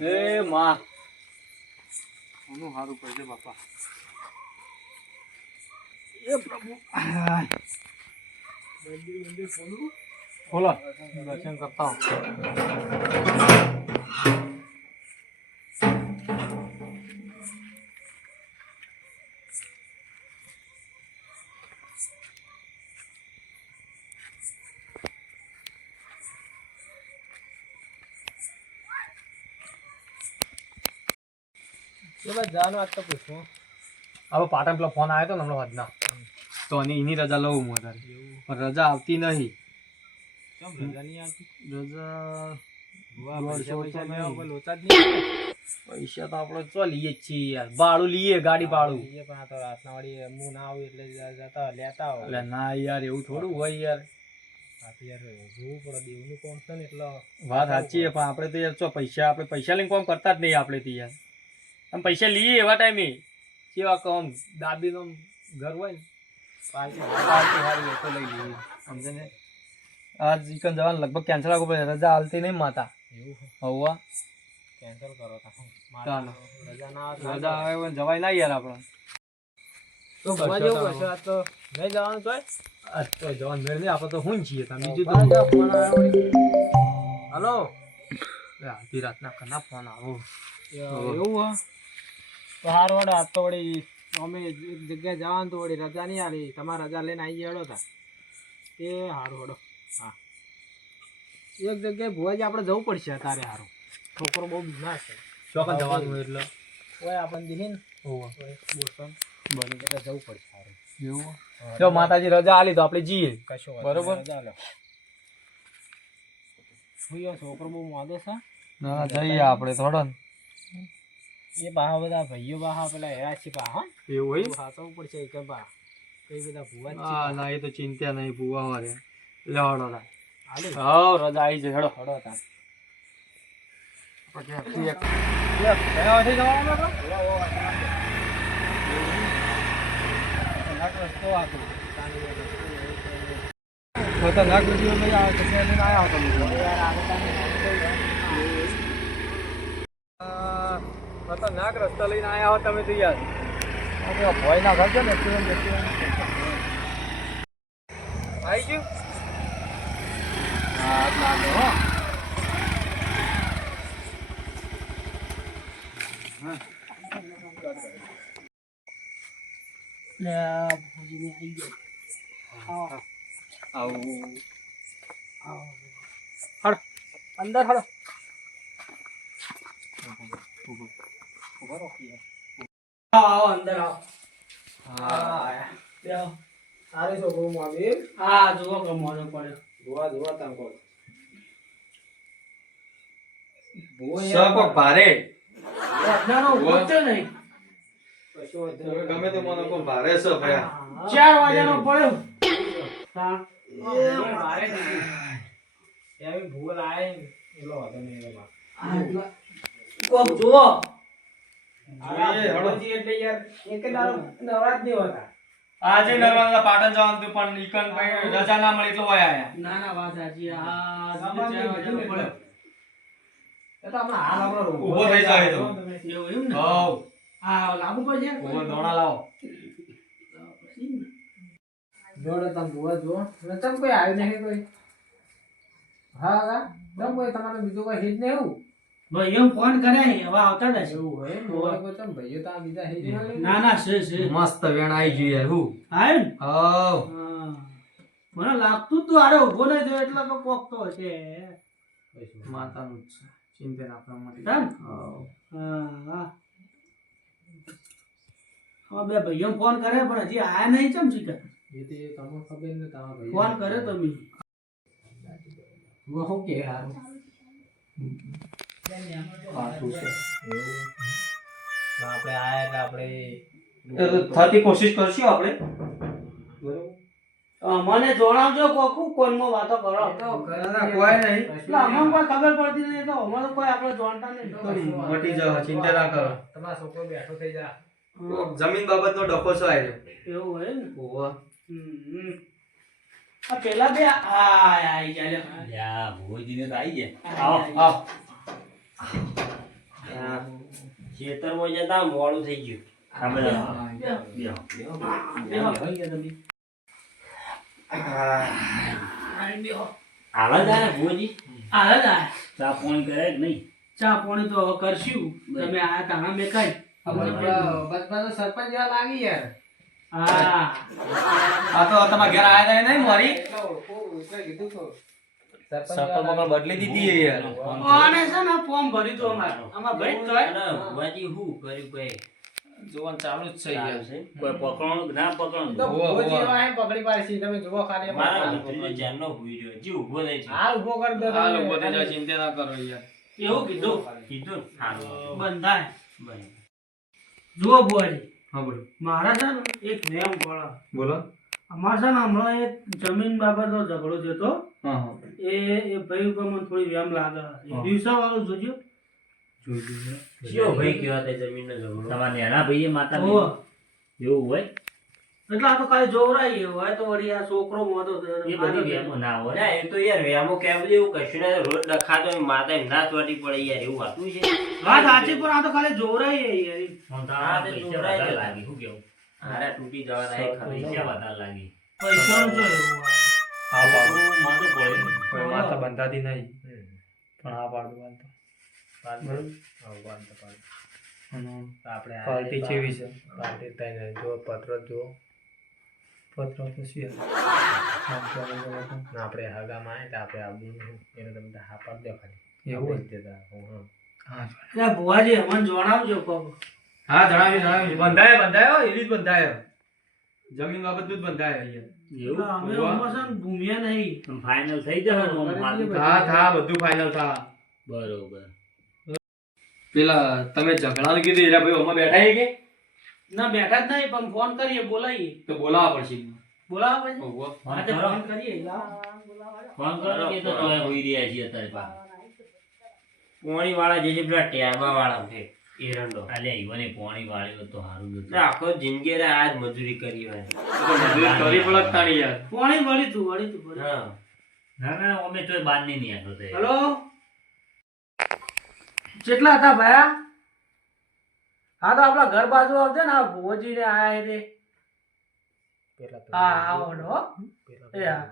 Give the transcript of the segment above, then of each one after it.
હે માં આનું સારું કરજે બાપા. એ પ્રભુ મંદિર ખોલો દર્શન કરતા હો. જવાનું આજ તો પૂછવું હવે પાટણ પેલો ફોન આવ્યો હતો ને હમણાં વધના તો એની રજા લઉં હું વધારે પણ રજા આવતી નહીં. પૈસા તો આપડે ચો લઈએ જ છીએ યાર, ભાડું લઈએ ગાડી ભાડું પણ આ તો રાતના વાળી હું ના આવું એટલે જતા લેતા આવો. એટલે ના યાર એવું થોડું હોય યાર, જોવું પડે દેવનું કોમ છે ને એટલે વાત સાચી છે. પણ આપણે તો યાર ચો પૈસા આપણે પૈસા લઈને કોમ કરતા જ નહીં આપણે તો યાર. આમ પૈસા લઈએ એવા ટાઈમે કેવા કહો દાદીનો ઘર હોય ને પાર્ટી હારી તો લઈ લઈએ સમજે ને. આજ ચિકન જવાનું લગભગ કેન્સલ રાખવું પડે, રજા હાલતી નહીં માતા. એવું હવા કેન્સલ કરો ચાલો, રજા આવે હોય જવાય ના યાર આપણે તો નહીં જવાનું તો આજ તો જવાનું મેળ નહીં આપણે તો હું છીએ બીજું તો ફોન આવ્યો. હલો આધી રાતના કના ફોન આવો એવું હા તો હાર વડે આજ તો વળી અમે એક જગ્યાએ જવાનું તો વળી રજા નહીં આવી, તમારે રજા લઈને આવી ગયેલો હતા એ સારું વડો. હા એક જગ્યાએ ભુવાજી આપણે જવું પડશે અત્યારે. સારું છોકરો બહુ બીમાર છે, ચોકન જવાનું એટલે હોય આપણને દીધી ને બોસન બની એટલે જવું પડશે. સારું એવું જો માતાજી રજા આલી તો આપણે જઈએ કશો બરોબર. રજા લો છોકરો બહુ મોદો છે ના જઈએ આપણે થોડો ને એ બહાર બધા ભાઈઓ બહાર પેલા હેરા છે બા. હા એવું હોય સાચવું પડશે કે બા કઈ બધા ભૂવા હા ના એ તો ચિંતા નહીં ભૂવા વાળે એટલે હડો તા હા રજા આવી છે હેડો હડો તા ખતરનાક વિડીયો લઈને આવ્યા ખતરનાક રસ્તા લઈને આવ્યા હો તમે તો યાર. ભય ના કરજો ને આવી ગયું અંદર હડો આવો અંદર આવો. હા સારે છોકરો મોદી હા જુઓ કે મોડો પડ્યો જોવા જોવા તામ કો સકો ભારે આજનો ઉઠતો નહીં કશો ગમે તે મને કો ભારે છે ભાઈ 4 વાગ્યાનો પડ્યો હા એ ભારે નથી એવી ભૂલ આય એલો વાતો નહીં એમાં કોક જુઓ આજે નરવાના પાટણ જવાનું હતું પણ ઈકન ભાઈ રજા ના મળી એટલે હોય આયા. ના ના વાત સાચી. આ એ તો આપણે હાલ આપણો ઊભો થઈ જાય તો એવું એમ ને હા આ લાગુ પડશે ઊભો દોણા લાવો દોડો તમ જોવા જો નચમ કોઈ આવ્યું નહીં કોઈ. હા હા તમ કોઈ તમારે બીજું કોઈ હિત નહીં એવું ભાઈઓ ફોન કરે હવે આવતા જ છે એવું હોય કોઈ તમ ભાઈઓ તો આ બીજા હિત ના ના છે મસ્ત વેણ આવી ગયું યાર હું આય ને હા મને લાગતું તું આરે ઉભો નહીં થયો એટલે તો કોક તો છે માતાનું ચિંતન આપણા માટે હા હા હા બે ભાઈઓ ફોન કરે પણ હજી આયા નહીં ચમ શીખે એ તો તમને ખબર ને તમારા ભાઈ ફોન કરે તમે वो हो के यार પાછું છે આપણે આયા એટલે આપણે થતી કોશિશ કરશું આપણે બરોબર. મને જણાવજો કોકુ કોનમાં વાતો કરો તો ના કોઈ નહીં એટલે અમને કોઈ ખબર પડતી નહીં તો અમારું કોઈ આપણે જાણતા નહીં મટી જાવ ચિંતા ના કરો. તમારો છોકરો બેઠો થઈ જા જમીન બાબતનો ડખો છે એવું હોય ને ઓવા આ પેલા બે આઈ ગયા યા ભોજીને તો આવી ગયા આવો આવો ખેતરમાં જતા મોડું થઈ ગયું. હાલો જાય ભુવાજી. ચા પાણી કરે કે નહીં? ચા પાણી તો હવે કરશું. તમે આ તાણા મેકાઈ. સરપંચ જેવા લાગી યાર. હા આ તો તમારા ઘેર આયા તા નહીં મારી સરપંચ બદલી દીધી યાર. આને છે ને ફોર્મ ભર્યું તો અમાર ભાઈ તો અને ભુવાજી શું કર્યું ભાઈ? જોવાનું ચાલુ જ છે યાર. કોઈ પકડવાનું કે ના પકડવાનું? ભુવાજી એવા એમ પકડી પાડી છે તમે જુઓ ખાલી મારા મિત્રનો ચારનો ભૂઈ રહ્યો. જી ઊભો થાય છે. હાલ ઉભો કરી દો. હાલ ઉભો થઈ જાય, ચિંતા ના કરો યાર. એવું કીધું કીધું ને? હારું. બંધાય. બરાબર. જુઓ બુઆજી, હા બોલો. મારા છે ને એક વેમ પડે. બોલો. અમારે છે ને હમણાં એક જમીન બાબતનો ઝઘડો થયો તો. હા હા. એ ભાઈ ઉપર મને થોડી વેમ લાગે. દિવસા વાળું જોજો. કયો ભાઈ કેવા તે જમીનનો ઝઘડો? તમારા નેના ભાઈએ માતા ઓહો. એવું હોય? એટલે આ તો કાલે જોવરાઈ હોય તો વળી આ છોકરો મોટો થયો. એ બધી વેમો ના હોય. ના, એ તો યાર વેમો કેમ બધું એવું કશું ના, રોજ લખાતો હોય, માતા એમ ના ચોટી પડે યાર, એવું હતું છે. વાત સાચી, પણ આ તો ખાલી જોવરાઈ યાર. હું તો હા, આ તે પૈસા જોવરાય વધારે છે. લાગી. શું કેવું? હારા તૂટી જવા થાય ખરી. પૈસા વધારે લાગી. પૈસાનું તો એવું હોય. હા પાડો. માથું પડે. કોઈ માતા બંધાતી નહીં. પણ આ પાડો બાંધતો. બરોબર. આપણે પાર્ટી કેવી છે? પાર્ટી તઈને જો પત્ર જો. પત્ર તો શું આપણે હગામાં આવે તો આપણે આવું એને તમે હા પાડ દો ખાલી. એવું જ હા. એટલે ભુવાજી અમને જણાવજો કોક. હા જણાવી બંધાયો એવી જ બંધાયો. જમીન બાબત જ બંધાયો એવું? અમે આમાં છે ને ભૂમ્યા નહીં. ફાઇનલ થઈ જશે ને આમ માથું? થા બધું ફાઇનલ થા. બરોબર. પેલા તમે ઝઘડાનું કીધું એરા ભાઈ ઓમાં બેઠા છે કે ના બેઠા જ નહીં, પણ ફોન કરીએ, બોલાવીએ. તો બોલાવવા પડશે. બોલાવા પછી ઓહો. હા તો ફોન કરીએ. ફોન કરો કે તો તોય હોઈ રહ્યા છીએ અત્યારે પા. પોણી વાળા જે છે પેલા ટેબા વાળા છે એરંડો. અલ્યા ઈવને પોણી વાળ્યો તો હારું ગયું. એટલે આખો જિંદગી રે આજ મજૂરી કરી હોય. કરી પડત તાણી યાર. પાણી વળી તું બોલ. હા. ના ના અમે તોય બાર નહીં નીકળતો તે. હેલો, કેટલા હતા ભાયા? હા તો આપણા ઘર બાજુ આવજે ને, આ ભુવોજી ને આયા રે. હા આવો ને હો. એ હા.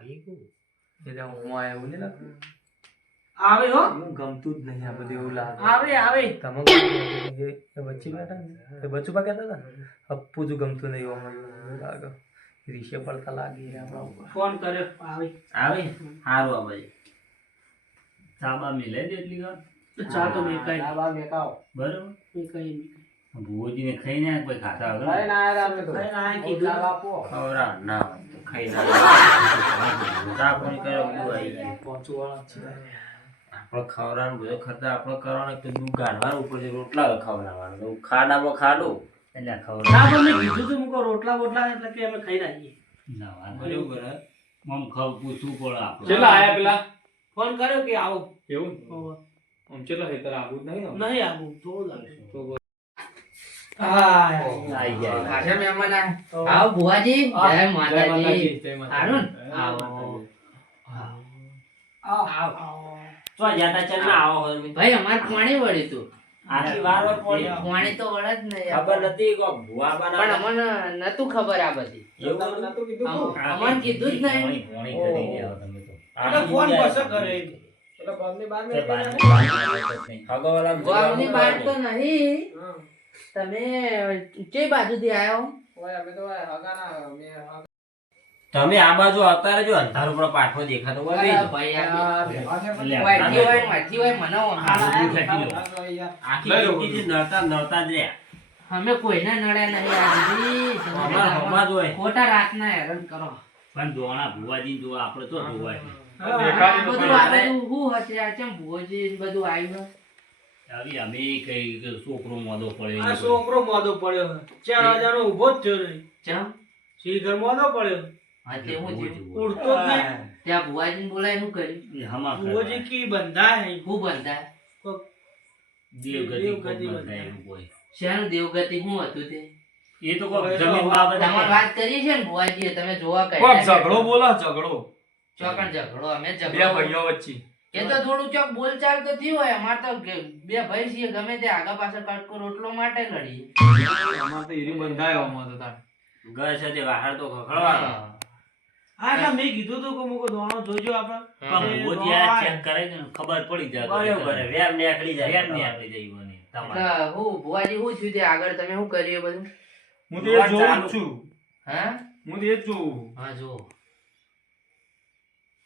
એટલે હું આયા એવું નહીં લાગતું. આવે હો. ગમતું જ નહીં આ બધું એવું લાગે. આવે આવે. તમે વચ્ચે બેઠા ને તે બચ્ચું પા કહેતા હતા ને અપ્પુ જ ગમતું નહીં એવું લાગે. રીશે પડતા લાગી આપણા ઉપર. ફોન કર્યો, આવે. આવે હારું આ બાજુ. સાબા મિલે જ એટલી વાર. ચા તો મેકાઈ. બરોબર. મેકાઈ. ભુવોજીને ખાઈને આયા કોઈ ખાતા વગર. ખવરા ના હોય તો ખાઈ ના ચા પાણી કર્યો બધું આવી ગયું. આપણે ખવડાવવાનું બધું ખર્ચા આપણે કરવાનો તો દૂધ ગાઢવાનું ઉપર છે, રોટલા ખવડાવવાનું તો ખાડામાં ખાડું. એટલે ના ખબર પણ મેં કીધું તું મૂકો રોટલા બોટલા એટલે કે અમે ખાઈ નાખીએ. ના વાત. બરોબર હે? આમ ખાવ પૂછવું પડે આપણે. કેટલા આયા પેલા ફોન કર્યો કે આવો. એવું હોવે. આમ કેટલા હેતર આવું જ નહીં નહીં આવું થોડું લાગશે. તો આઈ જાય. આવો ભુવાજી, જય જય માતાજી. માતાજી, જય હારું માતાજી. આવો. તો જાતા ચાલ ના આવો હોય. ભાઈ અમાર પાણી વળ્યું તું. આખી વાર પોણી પાણી તો વળે જ નહીં. ખબર નથી કો ભુવા પણ બના અમને નતું ખબર આ બધી. એવું અમને કીધું જ નહીં. પોણી પોણી કરી રહ્યા તમે તો. એટલે ફોન પછી કરે. તો બાર હગવાલા ગામની બહાર તો નહીં. તમે કઈ બાજુથી આવ્યો? તમે આ બાજુ આવતા રહેજો, અંધારું ઉપર પાઠો દેખાતો હોય બે. અરે ભાઈ આ વાઠી હોય ને વાઠી હોય મને આખી જિંદગી નડતા જ રહ્યા. અમે કોઈને નડ્યા નહીં આ દીદી. તમે અમાર હમા જ હોય. ખોટા રાતના હેરાન કરો. પણ દોણા ભુવાજી જોવા આપણે તો જોવાય. બધું આ બધું હું હશે આ ચમ ભુવોજી ને બધું આવ્યું. આવી અમે કઈ છોકરો મોદો પડે. આ છોકરો મોદો પડ્યો. 4,000 નો ઉભો જ થયો નહીં. ચમ સી ઘર મોદો પડ્યો. હા તે હું થયું? ઉડતો જ નહીં. ત્યાં ભુવાજીને બોલાય શું કર્યું? ભુવોજી કી બંધાય. હું બંધાય? દેવગતિ બંધાય એવું કોઈ. શેનું દેવગતિ શું હતું તે? એ તો કોઈ જમીન બાબત તમારે વાત કરી છે ને ભુવાજીએ, તમે જોવા કોક કઈ ઝઘડો બોલો ઝઘડો ચોકણ ઝઘડો અમે બે ઝઘડો ભાઈઓ વચ્ચે એ તો થોડું ચોક બોલચાલ તો થયું હોય. અમાર તો બે ભાઈ છીએ, ગમે તે આગા પાછળ કટકો રોટલો માટે લડીએ. અમાર તો હીરી બંધાયો અમાર તો તાર. ગય છે તે બહાર તો ખખડવાનો. હા એટલે મેં કીધું તું કે મુકો દોણો જોજો આપણે પણ ભુવોજી આ ચેક કરાય ને ખબર પડી જાય બરોબર વેમ નીકળી જાય વેમ ની આપી જાય મને તમારે એટલે હું ભુવાજી શું થયું તે આગળ તમે શું કર્યું એ બધું? હું તો એ જોઉં જ છું. હા હું તો એ જ જોઉં. હા જો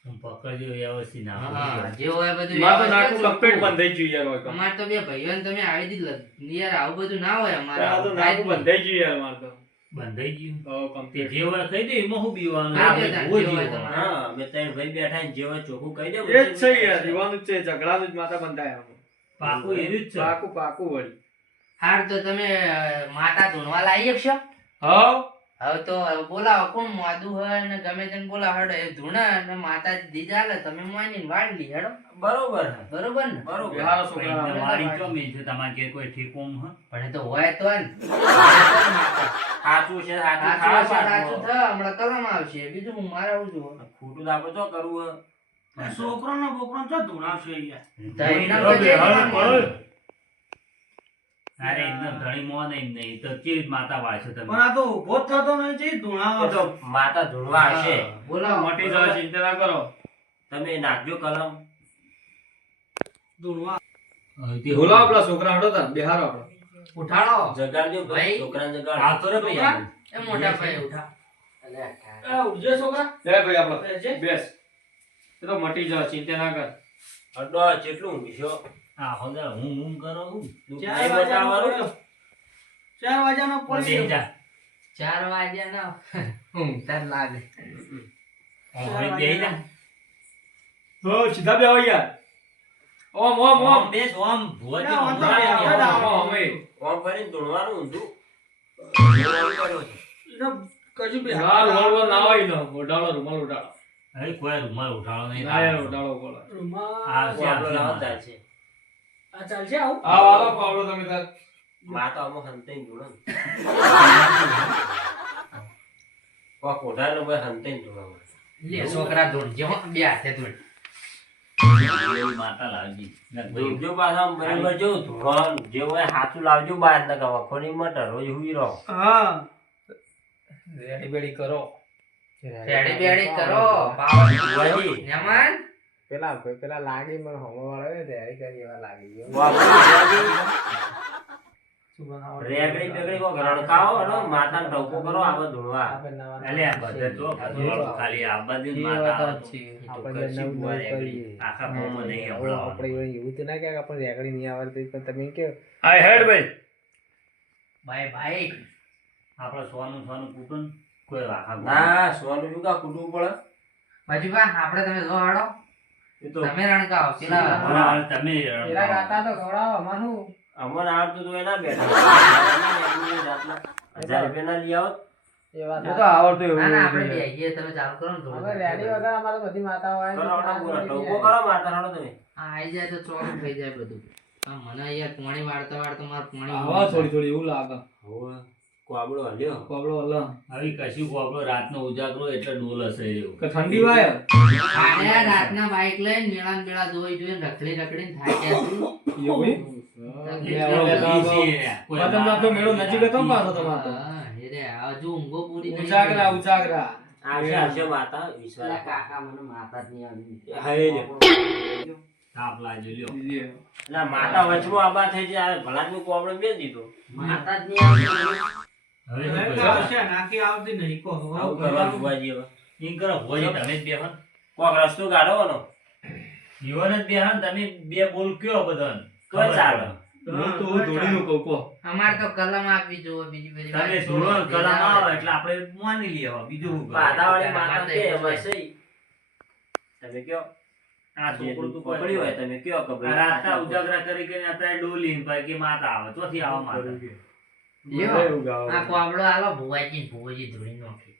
હું પકડજો વ્યવસ્થિત ના હા જે હોય બધું મારે તો નાકું વ્યવસ્થિત કમ્પ્લીટ ચોખ્ખું. બંધાઈ ગયું યાર હોય તો. અમાર તો બે ભાઈઓ ને તમે આવી દીધી યાર, આવું બધું ના હોય અમારે. આ તો નાકું બંધાઈ ગયું યાર મારે તો. બંધાઈ ગયું તો તે કમ્પ્લીટ. જે હોય કહી દે એમાં હું બીવાનું હા, આપણે જે ભુવોજી હોય હોય. તમારે. હા અમે ત્રણ ભાઈ બેઠા ને જે હોય ચોખ્ખું કહી દે. એ જ છે યાર જીવાનું જ છે ઝઘડાનું જ માથા બંધાય આમાં. પાકું એનું જ છે પાકું પાકું વળી. હાર તો તમે માતા ધૂણવા લાવી શકશો? હાવ હવે તો બોલાવો, કોણ મોદું હોય ને ગમે તેને બોલાવો. હેડો એ ધૂણા અને માતાજી દી ચાલે, તમે મોની વાળ લી હેડો. બરોબર બરોબર ને? બરોબર. બિહાર પણ છોકરા એમને વાળી ચો મેં છે તમારે ઘેર કોઈ ઠેકોમ હ પણ એ તો હોય તો ને. સાચું છે સાચું સાચું ખાવા હશે, સાચું પાડવું. થાય. હમણાં કલમ આવશે, બીજું હું મારે આવું છું. ખોટું તો આપણે શું કરવું હે? છોકરો ને બોકરો તો ધૂણાવશે યાર. ધણીના બરોબર, પછી હાલ, તમારે હાલ. અરે એકદમ ધણી મોન એમ નહીં તો કેવી માતા વાળશો પણ તમે આ તો ઉભો જ થતો નહીં છે એ ધૂણાવો તો માતા ધૂળવા હશે. બોલાવો. મટી જાય ચિંતા ના કરો. તમે નાખજો કલમ. ધૂણવા બોલાવો આપણા છોકરા હડો તાર બિહારો આપણે. ઉઠાડો. જગાડજો ભાઈ. છોકરાને જગાડ. આવતો રે ભાઈ છોકરા? આપણે. એ મોટા ભાઈ ઉઠા. અલે એ ઉઠજે છોકરા. લે ભાઈ આપણે બેસજે. બેસ. એ તો મટી જાય ચિંતા ના કર. અડો કેટલું ઊંઘ્યો. આ હોદા હું કરો હું દુઃખ 4 નહીં વાગ્યાનો બતાવવાનું. પડ્યો. 4 વાગ્યાનો બેહી પડ્યો. જા 4 વાગ્યા ના ઊંઘતા જ લાગે. હવે બેહી જા તો સીધા બેહો યાર. ઓમ ઓમ ઓમ. ઓમ બેસ ઓમ ભુવોજી ના, ઓમ તો ઊંઘવા બેઠા જ આવ્યા. આવો. ઓમ એ. ઓમ કરીને ધૂળવાનું ઊંધું. એને કશું બી ના રૂમાલ ના હોય ને ઉડાડો રૂમાલ ઉડાડો. હવે કોઈ રૂમાલ ઉઠાડો નહીં ના યાર ઉડાડો બોલો. રૂમાલ. આવશે, આપણો આવશે. લાવતા છે. આ ચાલશે આવું? આવો આવો પાવડો તમે તાર. માતા આમાં હંતાઈને ધૂળે ને. કોક ઓઢાડે ભાઈ હંતાઈને ધૂળે. લે છોકરા ધૂણજે હો, બે હાથે ધૂણ. એવી માતા લાવજી ધૂળજો પાછા આમ બરાબર જો ધૂળવાનું જે હોય હાથું લાવજો બહાર ન કે વખોની મટર રોજ હુઈ રહો. હા. રેડી બેડી કરો. રેડી બેડી કરો. પાવર ભુવાજી. નેમાન. પેલા લાગી મને હમો વાળો તૈયારી કરી એવા લાગી ગયો. રેગડી બેગડી કોક રણકાવો અને માતાને ટવકો કરો આવો ધૂળવા. અલે આ બધા તો બધું ખાલી આ બધી માતા આવે તો છે. એ તો કશું ભુવા રેગડી. આખા ગામમાં નહીં હંભળાવાનું. એવું તો ના કે આપણે રેકડી નહીં આવડતી પણ તમે કે હાય હેડ ભાઈ. ભાઈ ભાઈ આપણે સોનું કૂટું ને કોઈ આખા ના સોનું શું કા કૂટવું પડે. બાજુ કા આપણે તમે જો હાડો. એ તો તમે રણકાવો પેલા ગામમાં તમે પેલા ગાતા તો ગવડાવો અમારું અમને આવડતું તો એના બેઠા 1000 રૂપિયા ના લઈ આવો. એ વાત એ તો આવડતું એવું. ના ના આપણે બે આઈએ, તમે ચાલુ કરો ને થોડું. હવે રેડી વગર અમારે બધી માતાઓ આવે કરો છે, હમણાં પણ પૂરા આ ટવકો બધી કરો માતા રડો તમે. હા આઈ જાય તો ચોરું થઈ જાય બધું. આ મને યાર પાણી વાળતા વાળતા માર પાણી આવા થોડી થોડી એવું લાગે. હવે કોબળો હલ્યો. પાવડો અલ્લા. આવી કશું આપણો રાતનો ઉજાગરો એટલે ડોલ હશે એવું કે ઠંડી વાય. આને રાતના બાઈક લઈને મેળા ને મેળા જોઈ જોઈને રખડી રખડીને થાક્યા છું. એવું પતંગ તો મેળો નજીક હતો ને પાછો તમારો તો. હા, એ રે હજુ ઊંઘો પૂરી નહીં ઉજાગરા થઈ. આવશે ઉજાગરા. આવશે માતા વિશ્વાસ પેલા રાખો. કાકા મને માતા જ નહીં આવી. હાય રે. તાપ લાગ્યો લ્યો એટલે માતા વચમાં આબા થઈ જાય ભલાદનો કોબળો મેલ દીધો. માતા જ નહીં આવી. હવે હવે શું તો કરો? આવશે, નાખી આવતી નહીં કહો. આવું કરવાનું ભુવાજી હવે. ઈમ કરો ભુવાજી તમે જ બેહો ને. કોક રસ્તો કાઢવાનો. જીવન જ બેહો ને તમે બે બોલ કયો બધાને તો ચાલે. હું તો ધોળીનું કહું કહો. અમારે તો કલમ આપવી જોવે બીજી બધી તમે વાત ધોળો છોડો. કલમ આવે એટલે આપણે માની લઈએ હવે બીજું શું કરે? પાદાવાળી માતા માતા કે એવું હવે છે. સહી. તમે કયો આ છોકરું તો કોઈ પકડ્યું હોય તમે કયો કે ભાઈ રાતના ઉજાગરા કરી કરીને અત્યારે ડોલી ને ભાઈ કે માતા આવે ચોથી આવે માતા લ્યો, એવું ગાવ. આ કોબળો આલો ભુવાજી ભુવાજી ધોળી નાખી.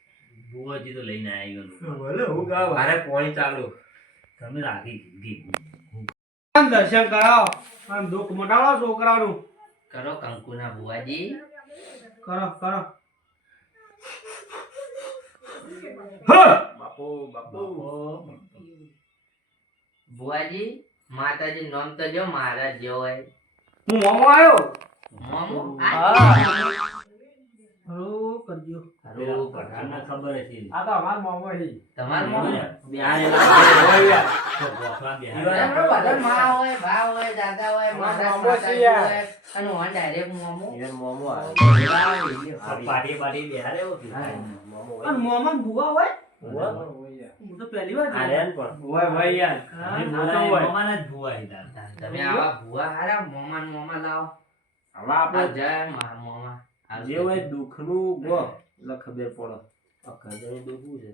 ભુવાજી તો લઈને આવી ગયો ભલે હું ગાવ હારે પોણી ચાલુ. તમે રાખી દીધી દર્શન કરાવો અને દુઃખ મટાડો છોકરાનું. કરો કંકુના ભુવાજી. કરો કરો. બાપુ બાપુ ભુવાજી માતાજી નામ તો જો મહારાજ જેવો હોય હું મોમો આવ્યો મોમો હળો કરજો પઠાણને ખબર હતી આ તો અમાર મોમો હી તમારું મોમો બધા માં હોય ભા હોય દાદા હોય મહારાજ મોમો છે માતાજી યાર. હોય અને હું ડાયરેક્ટ મોમો મોમો આવે પાટી પાટી બેહારે એવું થયું. મોમો અને મોમન ભૂવા હોય હોય. હું તો પહેલી વાર આ જોયું. રહ્યા ને પણ હોય હોય યાર અમે હા, બોલાય હોય. મમાને જ ભૂવાઈ હતા. તમે આવા ભુવા હારા મોમા ને મોમા લાવો હવે આપણે આ જય મોમા જે હોય દુઃખનું ગો એટલે ખબર પડે આ ખંજણી દુઃખું છે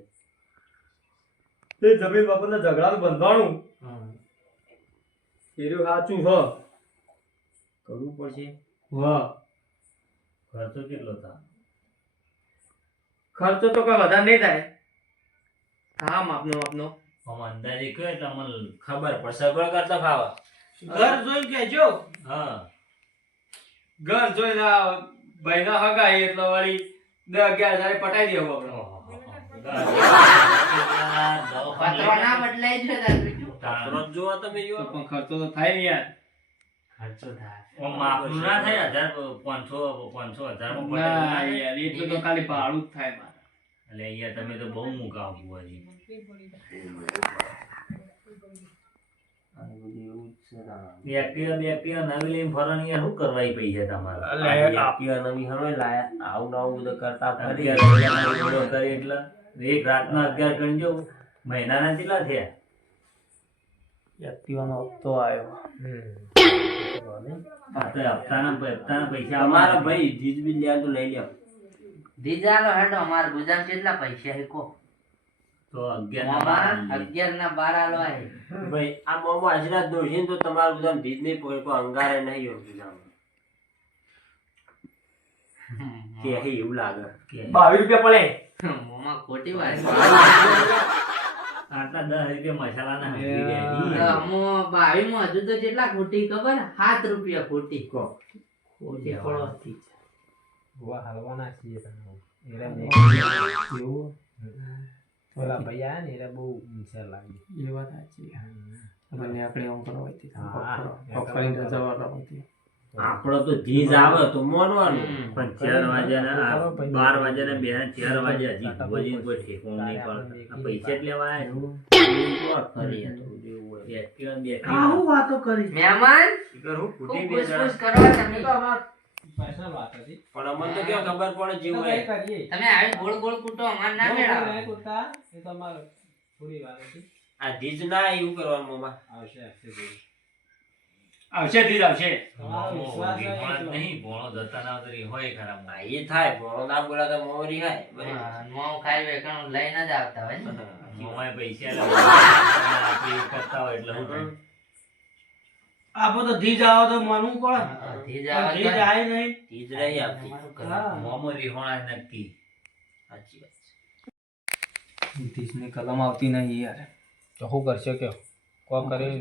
તે જમીન બાપુના ઝઘડાનું બંધાણું એર્યું સાચું હ કરવું પડશે વાહ ખર્ચો કેટલો થાય? ખર્ચો તો કઈ વધારે નહીં થાય હા માપનો માપનો આમ અંદાજે કયો એટલે અમને ખબર પડશે સગવડ કરતા ફાવે ઘર જોઈને કહેજો હા ઘર જોઈને ભાઈના હગાઈ એટલે વળી 10-11 પટાઈ દેવું આપણે પત્રો ના બદલાય છે દાદુ પત્રો જ જોવો તમે તો યો પણ ખર્ચો તો થાય ને યાર ખર્ચો થાય આમ માપનું ના થાય 1500 માં ના યાર એટલું તો ખાલી ભાડું જ થાય મારે એટલે અહીંયા તમે તો બહુ મૂકા ભૂવાજી. આ બધું એવું જ છે ના. એક્ટિવા નવી લઈને ફરવાની યાર શું કરવા ઈ પૈસા તમારે? અલે, એક્ટિવા નવી હવે લાયા આવું નવું બધું કરતા ફરી 11,000 નો વીમો કરી એટલે એક રાતના 11 કરી જો મહિનાના કેટલા થયા? એક્ટિવાનો હપ્તો આવ્યો આ તો હપ્તાના પૈસા તમારા ભાઈ જીજ બી લ્યા તો લઈ લ્યા દીજાલો હેડો અમાર ગુજામ કેટલા પૈસા હે કો તો 11 મોમા ના 11 ના 12 આલો હે ભાઈ આ મોમો આશીર્વાદ દોશી ને તો તમારું બધા ભીજ નહીં પડે કોઈ અંગારે નહીં હોય બીજામાં. કે હે એવું લાગે 22 રૂપિયા પડે મોમા ખોટી વાત આટલા 10 રૂપિયા મસાલાના હરી દે. મો 22 માં હજુ તો કેટલા ખોટી ખબર 7 રૂપિયા ખોટી કો ખોટી પડવાથી. ભુવા હાલવાના છીએ તમે એરે એવું ઓલા ભાઈ આયા ને એરે બહુ વિચાર લાગી એ વાત સાચી મને આપણે આમ કરવા હતી હા. કરીને જવા હતી આપણો તો જીજ આવે તો મોનવાનું પણ 4 વાગ્યાના 12 વાગ્યાના 4 વાગ્યા હજી ભુવાજીને કોઈ ઠેકાણું નહીં પડે. આ પૈસા જ લેવા આયા તો ખરી આ તો એવું હોય. છે. એક્ટિવા ને આવું વાતો કરી મહેમાન કરું ખૂબ ફૂટી બે ખુશ જણા. ખુશ કરવા તમે તો અમાર પર્સનલ વાત હતી પણ અમને તો કેવું ખબર પડે જેવું હોય કરીએ તમે આવી ગોળ ગોળ કૂટો અમાર ના મેળાવો નહીં કૂદતા, એ તો અમાર થોડી વાત હતી આ જીજ ના એવું કરવાનું મોમાં આવશે જોઈ. આવશે ધીર આવશે તમારો વિશ્વાસ હોય ભોણો એટલો. નહીં ભોણો જતા ના ઉતરી હોય ખરા હા, એ થાય ભણો ના બોલા તો મોરી હાય બરાબર. હા, મોં ખાઈ વેકણ લઈને જ આવતા હોય ને મોમાય પૈસા આપી કરતા હોય એટલે હું થાય? આપો તો ધીજ આવો તો માનવું પડે ધીજ આવે ધીજ તો આય નહીં જીજ નહીં આવતી હા. મોમો રીહોણા નક્કી. સાચી વાત ની કલમ આવતી નહીં યાર તો શું કરશો કયો કોક કરી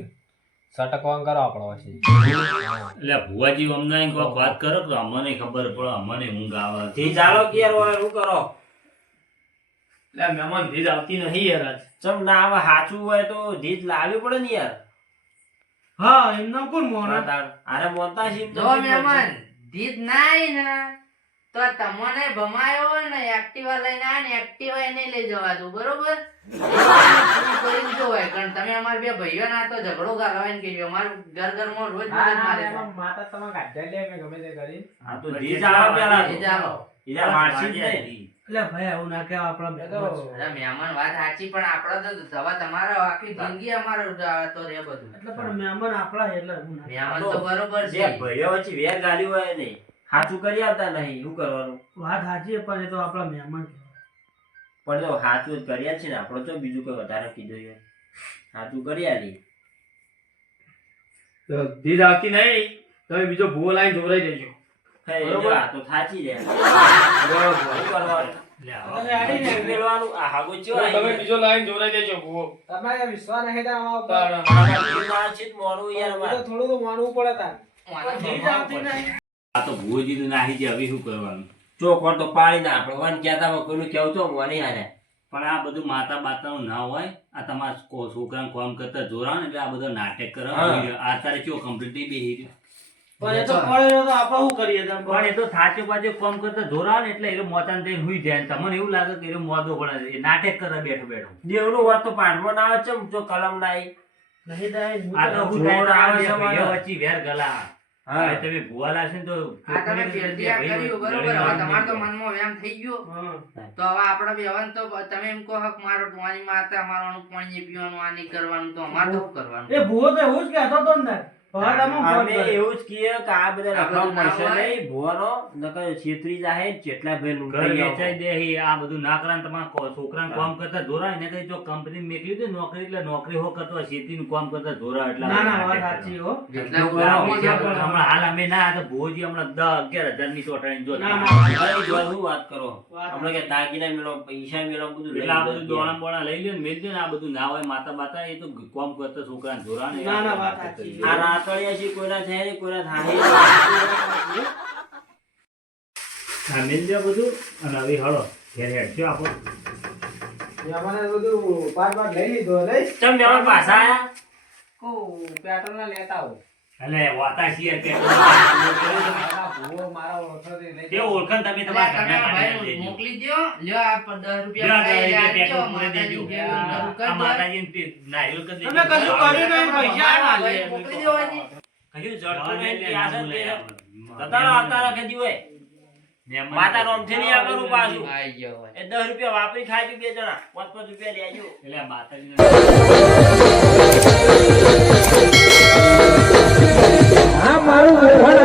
સટકવાન કરો આપણો પછી એટલે ભુવાજી અમને કોઈક વાત કરો તો અમને ખબર પડે અમને ઊંઘ આવે. જીજ ચાલો કે યાર હવે શું કરો એટલે મહેમાન ધીર આવતી નહીં યાર આજ ચમ ના આવે સાચું હોય તો જીજ લાવવી પડે ને યાર હા એમના કોણ મોના અરે મોનતા છે જો મહેમાન ધીજ ના આઈ ને તો તમને ભમાયો હોય ને એક્ટિવા લઈને આ ને એક્ટિવા નહીં લઈ જવા દઉં બરોબર કરીને જોવાય કારણ તમે અમાર બે ભાઈઓ ના તો ઝઘડો ગાલવાય ને કે અમારું ઘર ઘરમાં રોજ મદદ મારે છે. માતા તમે ગાઢ્યા લે મેં ગમે તે કરી આ તો જીજ આવે પેલા ધીજ આવો. ઈજા મારસી જ નહીં એટલે ભાઈ આવું ના કહેવા આપણા એ તો અરે મહેમાન વાત સાચી પણ આપડે તો દવા તમારો આખી જિંદગી અમારો તો રે બધું એટલે પણ મહેમાન આપણા એટલે હું ના મહેમાન તો બરોબર જે છે ભાઈઓ વચ્ચે વેર ગાડી હોય નહીં સાચું કરી આવતા નહીં શું કરવાનું વાત સાચી છે, પણ એ તો આપણા મહેમાન પણ તો સાચું જ કર્યા છે ને આપણે તો બીજું કોઈ વધારે કીધું છે સાચું કરી આલી તો ધીર આવતી નહીં તમે બીજો ભૂવો લાઈન જોવરાઈ દેજો હે, બરોબર. આ તો થાચી રહે બરોબર શું કરવાનું એટલે આવો. તમે આડી ને મેળવાનું આ હાગો ચો તમે બીજો લાઈન જોવરાઈ દેજો ભૂવો તમારે વિશ્વાસ નહીં તો આમાં ઉપર. મોડું યાર એ તો મારે. થોડું તો માનવું પડે તાર ધીજ આવતી નહીં આ તો ભુવાજી નાહી જાય હવે શું કરવાનું? ચોખવટ તો પાડી ના આપણે વન કહેતા હોય કોઈનું કેવું તો મોની હારે પણ આ બધું માતા બાતાનું ના હોય આ તમારા છોકરાને કામ કરતા જોરા ને એટલે આ બધો નાટક કરે આ તારે કેવો કમ્પ્લીટ નહીં બેહી રહ્યો પણ એ તો પડે તો આપણે શું કરીએ તમે પણ એ તો થાચે પાછે કામ કરતા જોરા ને એટલે એ મોતાને થઈને હુઈ જાય તમને એવું લાગે કે એ મોદો પડે એ નાટક કરે બેઠો બેઠો દેવનું વાત તો પાઠમાં ના આવે ચમ જો કલમ ના આવી નહીં થાય આ તો હું જોર આવે છે ભાઈઓ મને. વચ્ચે વેર ગલા હા. હવે તમે ભૂવા લાગશે ને તો આ તમે ફેરથી આ કર્યું બરોબર હવે તમારે તો મનમાં વ્યાયામ થઈ ગયો તો હવે આપણે બી હવે તો તમે એમ કહો કે મારો ટોણી માતા મારવાનું પાણી પીવાનું આ નહીં કરવાનું તો અમારે તો શું કરવાનું એ ભૂવો તો એવું જ કહેતો હતો ને હવે તમે ફોન અમે કર્યો. એવું જ કહીએ કે આ બધા આ બધું રકમ મળશે ના હોય. નહીં ભુવાનો નકર છેતરી જાહે જેટલા ભાઈ ઘર લૂંટાઈ વેચાઈ જાઓ. દે આ બધું ના કરે ને તમારા છોકરાને કામ કરતા જોરા એને કઈ જો કંપની મેકલી હતી નોકરી એટલે નોકરી હો કરતો ખેતીનું કામ કરતા જોરા એટલા ના ના વાત નાટક સાચી કરે. હો જેટલા બરાબર. પૈસા હમણાં હાલ અમે ના હતા ભોજી હમણાં 10-11 હજારની ચોટાડીને જોતા. ના, ના. અરે જો શું વાત કરો વાત હમણાં કે દાગીના મેળવો પૈસા મેળવો બધું એટલે આ બધું દોણા બોણા લઈ લે ને મેલ દે ને આ બધું ના હોય માતા બાતા એ તો કામ કરતા છોકરાને જોરા ને ના, ના, વાત સાચી. આ રાતળિયા છે કોઈના થાય નહીં કોઈના થાય હા મેલ દે બધું અને હવે હળો ઘેર હેડ છો આપો અમારે બધું પાર લઈ લીધો લઈ ચમ મેળો પાછા આયા કો પેટ્રોલ ના લેતા આવો એટલે વાતા છીએ કે મારા ભૂવો મારા ઓળખોથી લઈ તે ઓળખણ તમે તમે તમારા ઘરના આ કાઢી ભાઈ દેજો. મોકલી દ્યો લ્યો આ 10 રૂપિયા લ્યો, લઈ આ આપજો, પેટ્રોલ પૂરે દેજો. માતાજી કે આ માતાજીને તે નારિયેળ કરી દેજો. તમે કશું કર્યું નહીં, પૈસા ના લે. ભાઈ મોકલી દ્યો અહીંથી. કશું જવા જડતું દે, નહીં લે, ના આ છે બોલાય તે. આપણે. તતારો આવતા રાખે જી હોય મહેમાન માતા રોમથી નહીં આવવાનું પાછું આઈ ગયો હોય. એ 10 રૂપિયા વાપરી ખાજો બે જણા 5-5 રૂપિયા લેજો એટલે આ માતાજીને આ મારું મોહન